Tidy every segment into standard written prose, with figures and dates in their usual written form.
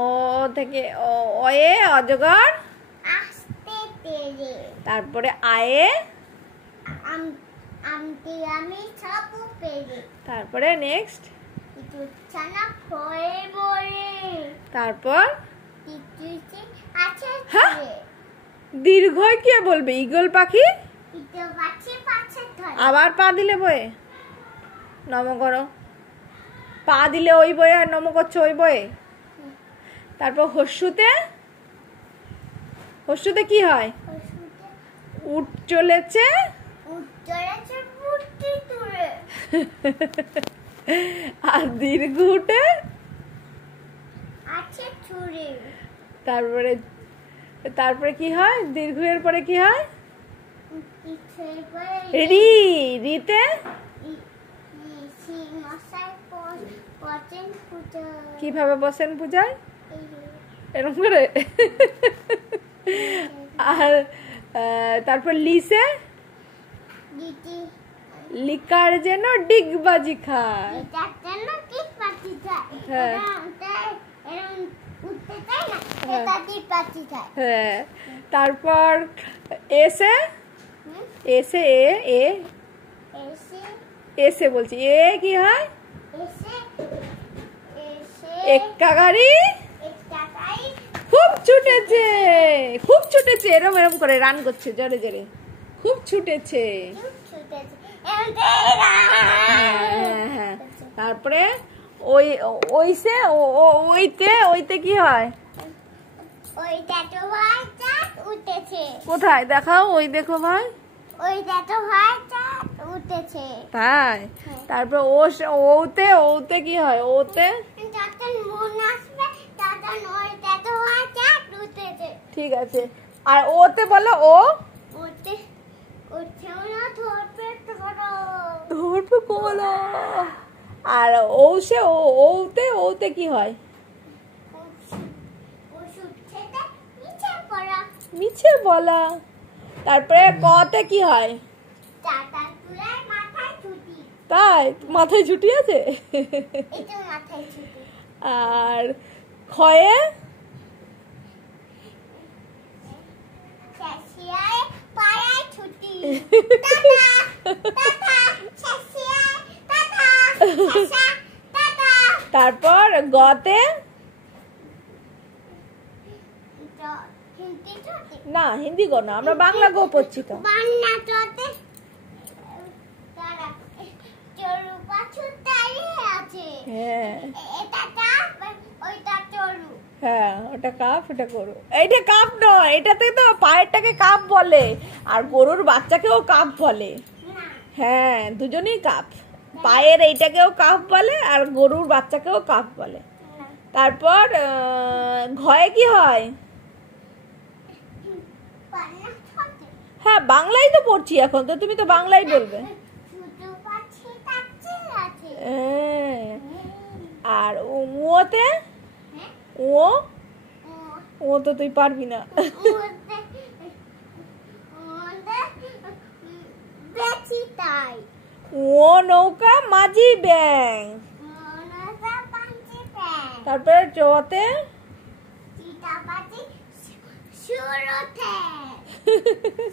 ও থেকে অয়ে অজগর, আস্তে তেরে। তারপরে আয়ে আমটি আমি ছাপু পেরে। তারপরে নেক্সট ছানা খয়ে বড়ে। তারপর টিটুসি আছে হ্যাঁ? ধরে। দীর্ঘই কে বলবে? ঈগল পাখি। ইটো পাছে পাছে ধরে। আবার পা দিলে বয়ে নম করো, পা দিলে ওই বয়ে আর নম করছো ওই বয়ে। তারপর হস্যুতে, হস্যুতে কি হয়? উঠ চলেছে, উঠ চলেছে বুটি তুলে। আর দীর্ঘ উঠে আছে ছুরি। তারপরে তারপরে কি হয়? দীর্ঘ এর পরে কি হয়? রি, রিতে কিভাবে বসেন পূজায়? এরকম করে। আর তারপর লিসে লিকার যেন ডিগবাজি খায়। হ্যাঁ হ্যাঁ। তারপর এসে, এসে এ এসে বলছি এ কি হয়? এক্কা গাড়ি খুব ছুটেছে, খুব ছুটেছে, এরম এরম করে রান করছে জোরে জোরে, খুব ছুটেছে। হ্যাঁ। তারপরে ওই ওইসে ওইতে, ওইতে কি হয়? উঠেছে। কোথায় দেখাও? ওই দেখো ভাই, ওইটা তো হয় চাঁদ উঠেছে। তাই? তারপর ওতে, ওতে কি হয়? ওতে যখন মন আসবে তখন ওইটা তো হয় চাঁদ উঠেছে। ঠিক আছে। আর ওতে বলো ও ওতে উঠেও না ধরবে ধরো, ধরবে কোলা। আর ওসে ওতে, ওতে কি হয়? ওষুধ খেতে নিচে পড়া, মিছে বলা। তারপরে কতে কি হয়? চাটা তুলে মাথায় ছুটি। তাই? মাথায় ছুটি আছে? এটা মাথায় ছুটি। আর ক্ষয়ে শেষিয়ায় পাড়ায় ছুটি। টাটা টাটা শেষিয়ায় টাটা শেষা টাটা। তারপর গতে হিন্দি ছুটি না, হিন্দি গো না, আমরা বাংলা গো পড়ছি তো। বান্না চতে তারা চড়ু পাছু দাঁড়িয়ে আছে। হ্যাঁ এটা চাপ ওইটা চড়ু। হ্যাঁ, ওটা কাপ, এটা গরু। এইটা কাপ নয়, এটাতে তো পায়েরটাকে কাপ বলে, আর গরুর বাচ্চাকেও কাপ বলে। না হ্যাঁ, দুজনেই কাপ। পায়ের এইটাকেও কাপ বলে আর গরুর বাচ্চাকেও কাপ বলে। না তারপর ঘয়ে কি হয়? বান্না ছতে হ্যাঁ, বাংলাই তো পড়ছি এখন, তো তুমি তো বাংলাই বলবে। ছোট পাছি কাছে আছে। হ্যাঁ। আর উয়োতে, হ্যাঁ উয়ো, ও উয়ো তো তুই পারবি না। ওতে বেচি তাই উয়ো নৌকা, মাঝি ব্যাং। মনসা পাঞ্চি প্যান। তারপরে চতে চিতা পাতি শুরুতে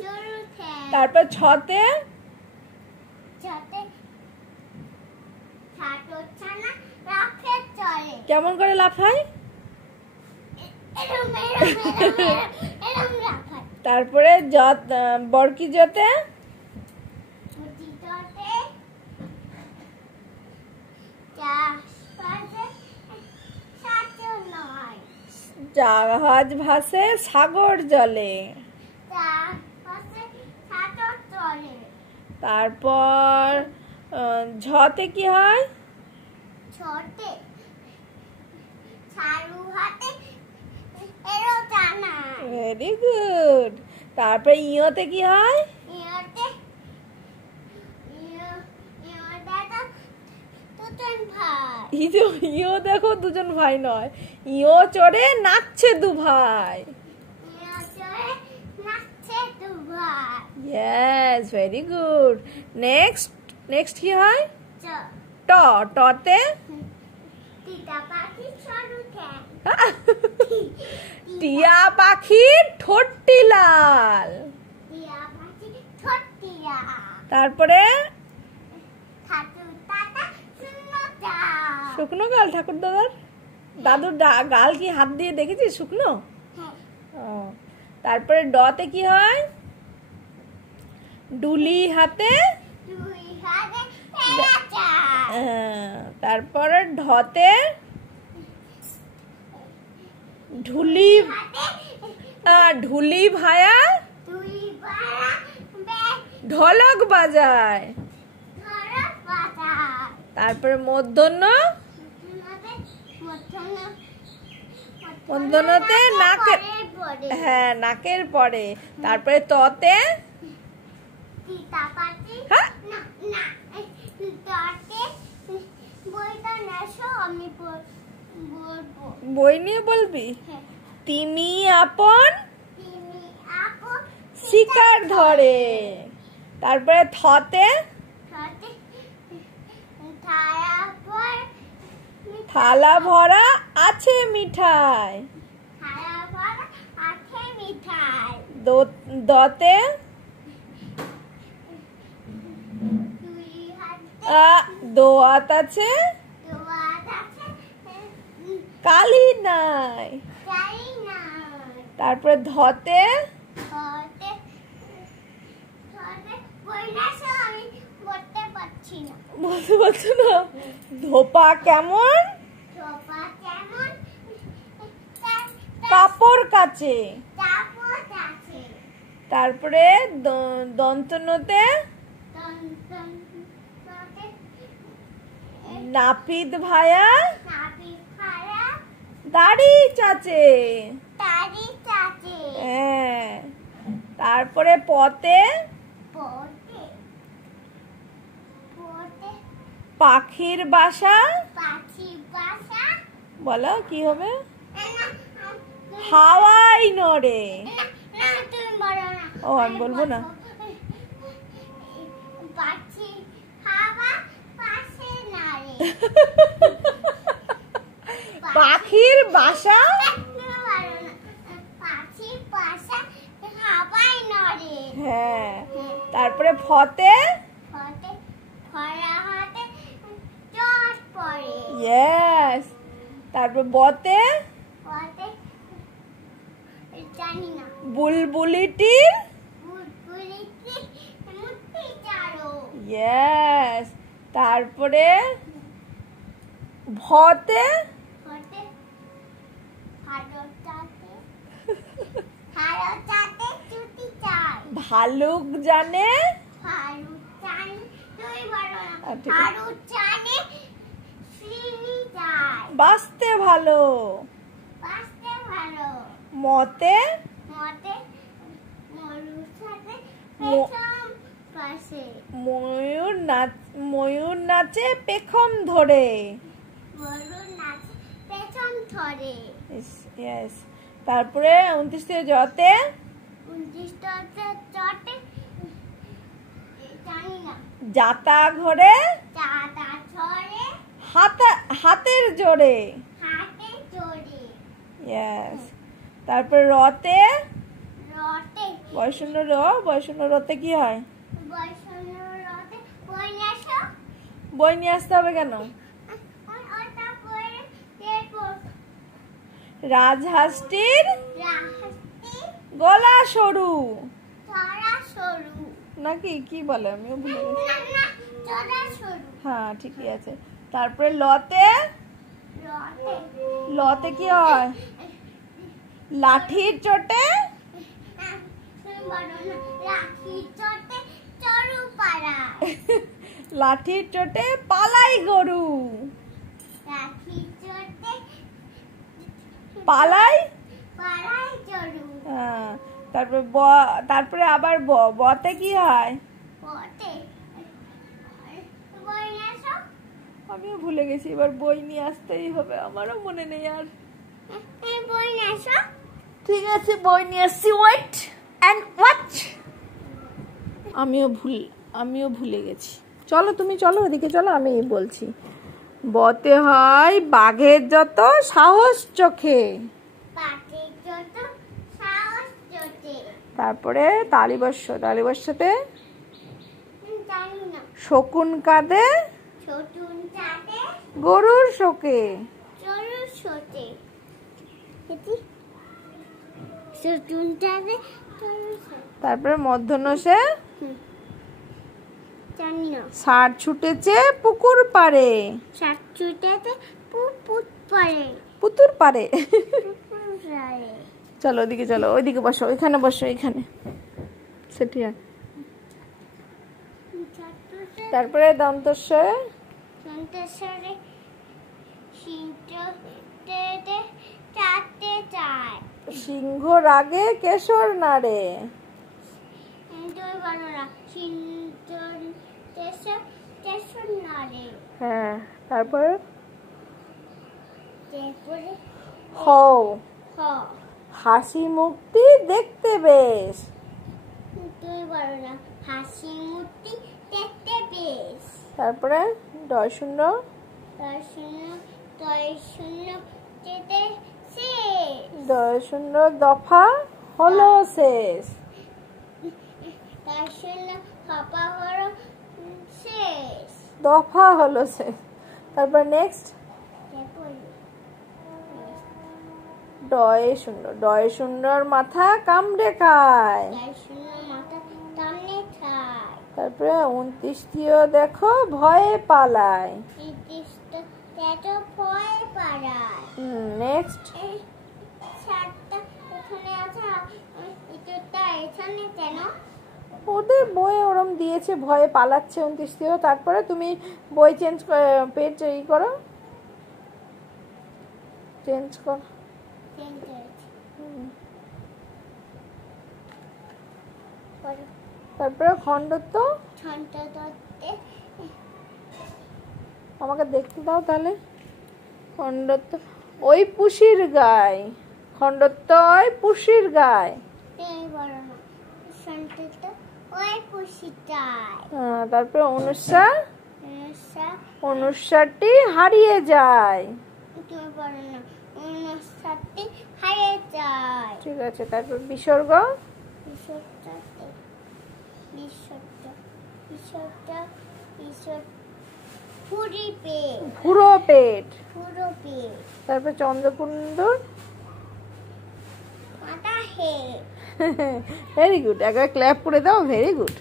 শুরুতে। তারপর ছতে যাতে ছাটো ছানা রাখে চলে। কেমন করে লাফায়? এরম এরম এরম এরম রাখে। তারপরে বরকি জতে মুটিতে চাষবাসে সাথে নয়। জাহাজ ভাসে সাগর জলে। চাষবাসে সাথে চলে। তারপর ঝতে কি হয়? ছোটে ছাড়ু হাতে এরো টানা। Very good. তারপরে ইয়োতে কি হয়? ইয়োতে দেখো দুজন ভাই। ইয়ো দেখো দুজন ভাই নয়, ইয়ো চড়ে নাচছে দু ভাই। ইয়ো চড়ে নাচছে দু ভাই। Yes, very good. Next, next কি হয়? চ টতে তিতা পাখি সরু ঠ্যাং। টিয়া পাখির ঠোঁটটি লাল। টিয়া পাখি ঠোঁটটি লাল। তারপরে ঠাকুর দাদা শুকনো চাল। শুকনো গাল ঠাকুর দাদুর গাল কি হাত দিয়ে দেখেছিস শুকনো? হ্যাঁ। ও, তারপরে ডতে কি হয়? ডুলি হাতে। দুই হাতে তেরা চাল। তারপরে ঢতে ঢুলি ঢুলি ভায়া দুই বারা ব্যাগ ঢোলক বাজায়। ধরা বাজার। তারপরে মূর্ধন্য মূর্ধন্যতে নাকের, হ্যাঁ নাকের পরে। তারপরে ততে তিতা পাখি। হ্যাঁ না না ততে বইটা নেশো আমি বলবো। বই নিয়ে বলবি? হ্যাঁ। তিমি আপন তিনি আপু শিকার ধরে। তারপরে থতে ততে থালা পর থালা ভরা আছে মিঠাই। থালা পর আছে মিঠাই। দতে দুই হাতে দোয়াত আছে দোয়াত আছে কালি নাই। চাই না। তারপরে ধতে ততে ততে বই নেশো আমি পড়তে পারছি না। বলতে পারছো না? ধোপা কেমন সোফা কেমন কাপড় কাচে। চাপত আছে। তারপরে দন্তনতে ততে নাপিত ভায়া নাপি খারা দাড়ি চাচে। তারি চাচে। হ্যাঁ। তারপরে পতে পড়তে পড়তে পাখির বাসা। পাখি বাসা। বলো কি হবে? না হাওয়াই নড়ে। না তুমি বলো না। ও, আমি বলবো না। পাখি হাওয়া পাশে নাড়ে। পাখির বাসা তুমি বলো না। পাখি বাসা হাওয়ায় নড়ে। হ্যাঁ। তারপরে ফতে হাতে ফরা হাতে চট পড়ে। ইয়েস। তারপর বতে হাতে জানি না। বুলবুলিটির বুলবুলিটি মুক্তি চারো। ইয়েস। তারপরে ভতে হাতে ভারতাতে চুটি চাই। ভালুক জানে ভালুক জানে তুই বলো না। ঠিক আছে। ভালুক জানে শ্রীনি চাই। বাঁচতে ভালো। বাঁচতে ভালো। মতে মতে মরুর সাথে ম- পেছন পাশে। ময়ূর নাচে পেখম ধরে। মরুর নাচে পেছন ধরে। ইয়েস। তারপরে 29 জতে 29টাতে চটে জানি না। জাতা ঘরে চাটা ছড়ে হাতের জোরে। হাতে জোরে। ইয়েস। তারপরে রতে রটে বয়সন্য রতে কি হয়? বৈষ্ণব রটে বই নেশো। বই নিয়ে আসতে হবে কেন? ওটা পড়ে এরপর রাজহাঁসটির রাস্তি গলা সরু ছড়া সরু। নাকি কি বলে আমিও ভুলে গেছি। না না ছড়া সরু। হ্যাঁ ঠিকই আছে। তারপরে লতে রটে কি হয়? লাঠির চোটে তুমি বলো না। রাখি চটে চড়ু পাড়া। লাঠির চোটে পালাই গরু। রাখি চটে পালাই। পাড়ায় চড়ু। হ্যাঁ। তারপরে আবার বতে কি হয়? পটে বই নেশো। আমিও ভুলে গেছি। এবার বই নিয়ে আসতেই হবে। আমারও মনে নেই আর। বই নেশো। ঠিক আছে বই নিয়ে আসছি। Wait and watch. আমিও ভুলে গেছি। চলো তুমি চলো ওদিকে চলো, আমি বলছি। বতে হয় বাঘের যত সাহস চোখে। পাখির যত তারপরে তালিবর্ষতে জানি না। শকুন কাঁদে ছোটুন চাঁদে গরুর শোকে। চড়ু ছোটে। ছোটুন চাঁদে চড়ু ছোটে। তারপরে মধ্যনসে জানি না। ষাঁড় ছুটেছে পুকুর পাড়ে। শাক ছুটেতে পুপুত পড়ে। পুতুর পাড়ে। পুপুর পড়ে। চলো ওইদিকে চলো, ওইদিকে বসো, ওইখানে বসো, এইখানে সেটি। তারপরে দন্তস্বরে সন্তোষরে সিংহতে চাতে চায়। সিংহ রাগে কেশর নাড়ে। দুই বড়রা সিংহ তেসর নাড়ে। হ্যাঁ, তারপরে তারপরে হও হ হাসি মুক্তি দেখতে বেশ। দুই বড়রা হাসি মূর্তি দেখতে বেশ। তারপরে ডয় শূন্য শূন্য যেতে শেষ। ডয় শূন্য দফা হলো শেষ। শূন্য হপা হলো শেষ। দফা হলো শেষ। তারপর নেক্সট ডয় শূন্যর মাথা কামড়ে খায়। শূন্য মাথা টানে খায়। তারপরে 29 দেখো ভয়ে পালায়। নির্দিষ্ট তেজ ভয় পাড়ায়। নেক্সট সাতটা এখানে আছে, এটা এখানে কেন? ওদের বই ওরম দিয়েছে, ভয়ে পালাচ্ছে 29। তারপরে তুমি বই চেঞ্জ পেজ করো, চেঞ্জ কর। তারপরে খণ্ডত্ব আমাকে দেখতে দাও তাহলে। খণ্ডত্ব ওই পুষির গায়। খণ্ডত্ব ওই পুষির গায়। তারপরে অনুসারটি হারিয়ে যায়। ঠিক আছে, তারপর বিসর্গ পুরো পেট। তারপর চন্দ্রকুণ্ডর ভেরি গুড, একবার ক্ল্যাপ করে দাও, ভেরি গুড।